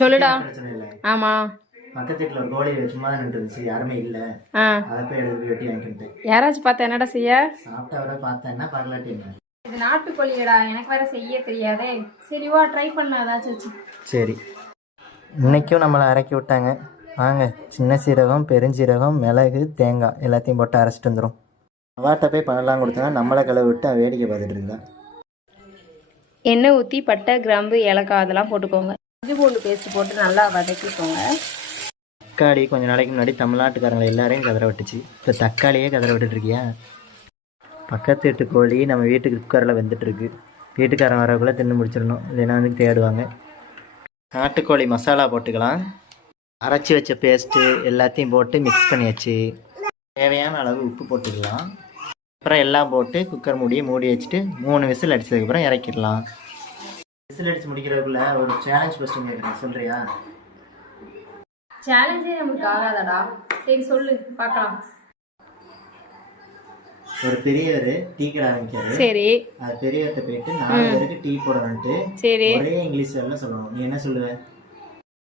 சொல்லுடா. ஆமா, பக்கத்து வீட்டுல ஒரு கோழி சும்மா தான் இருந்துச்சு, யாருமே இல்ல. அதை போய் எடுத்து வெட்டி வாங்கிட்டு யாராச்சும் பார்த்தா என்னடா செய்ய? சாப்பிட்டா விட பார்த்தேன்னா பரலாட்டி என்ன. இது நாட்டுக்கோழியடா, எனக்கு வேற செய்ய தெரியாதே. சரி வா ட்ரை பண்ணலாம் ஏதாச்சும். சரி, இன்னைக்கும் நம்மளை இறக்கி விட்டாங்க. வாங்க, சின்ன சீரகம், பெருஞ்சீரகம், மிளகு, தேங்காய் எல்லாத்தையும் போட்டு அரைச்சிட்டு வந்துடும். அவாட்ட போய் பண்ணலாம் கொடுத்தோன்னா நம்மளை கழுவி விட்டு வேடிக்கை பார்த்துட்டு இருந்தா. எண்ணெய் ஊற்றி பட்டை, கிராம்பு, ஏலக்காய் அதெல்லாம் போட்டுக்கோங்க. இஞ்சி பூண்டு பேஸ்ட் போட்டு நல்லா வதக்கிக்கோங்க. தக்காளி கொஞ்சம் நாளைக்கு முன்னாடி தமிழ்நாட்டுக்காரங்களை எல்லாரையும் கதற விட்டுச்சு. இப்போ தக்காளியே கதற விட்டுட்டு இருக்கியா? பக்கத்து வீட்டு கோழி நம்ம வீட்டுக்கு குக்கரில் வெந்துட்டுருக்கு. வீட்டுக்காரன் வரக்குள்ளே தின்னு முடிச்சிடணும், இல்லைன்னா வந்து தேடுவாங்க. நாட்டுக்கோழி மசாலா போட்டுக்கலாம். அரைச்சி வச்ச பேஸ்ட்டு எல்லாத்தையும் போட்டு மிக்ஸ் பண்ணியாச்சு. தேவையான அளவு உப்பு போட்டுக்கலாம். அப்புறம் எல்லாம் போட்டு குக்கர் மூடி வச்சுட்டு 3 விசில் அடித்ததுக்கப்புறம் இறக்கிடலாம். விசில் அடித்து முடிக்கிறதுக்குள்ள ஒரு சேலஞ்ச் கொஸ்டின் கேட்குறேன், சொல்கிறியா? சேலஞ்சே நமக்கு ஆகாதடா. சரி சொல்லு பார்க்கலாம். ஒரு பெரியவர் டீ கடை ஆரம்பிக்காரு. சரி, அது பெரியவர்கிட்ட போயிட்டு 4 பேருக்கு டீ போடணும்ட்டு சரி ஒரே இங்கிலீஷ் வேர்ல சொல்லணும். நீ என்ன சொல்லுவ?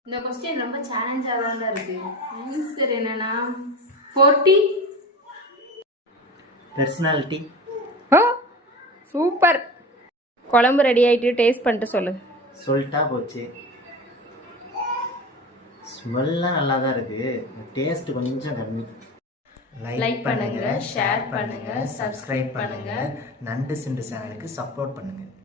இந்த கொஸ்டின் ரொம்ப சேலஞ்சாக தான் இருக்கு. ஆன்சர் என்னன்னா 40 பர்சனாலிட்டி. ஓ சூப்பர். குழம்பு ரெடி ஆயிட்டு டேஸ்ட் பண்ணிட்டு சொல்லு. சொல்லிட்டா போச்சு. ஸ்மெல்லாம் நல்லா தான் இருக்கு, டேஸ்ட் கொஞ்சம் கம்மி. லைக் பண்ணுங்க, ஷேர் பண்ணுங்க, சப்ஸ்கிரைப் பண்ணுங்க. நண்டு சிண்டு சேனலுக்கு சப்போர்ட் பண்ணுங்க.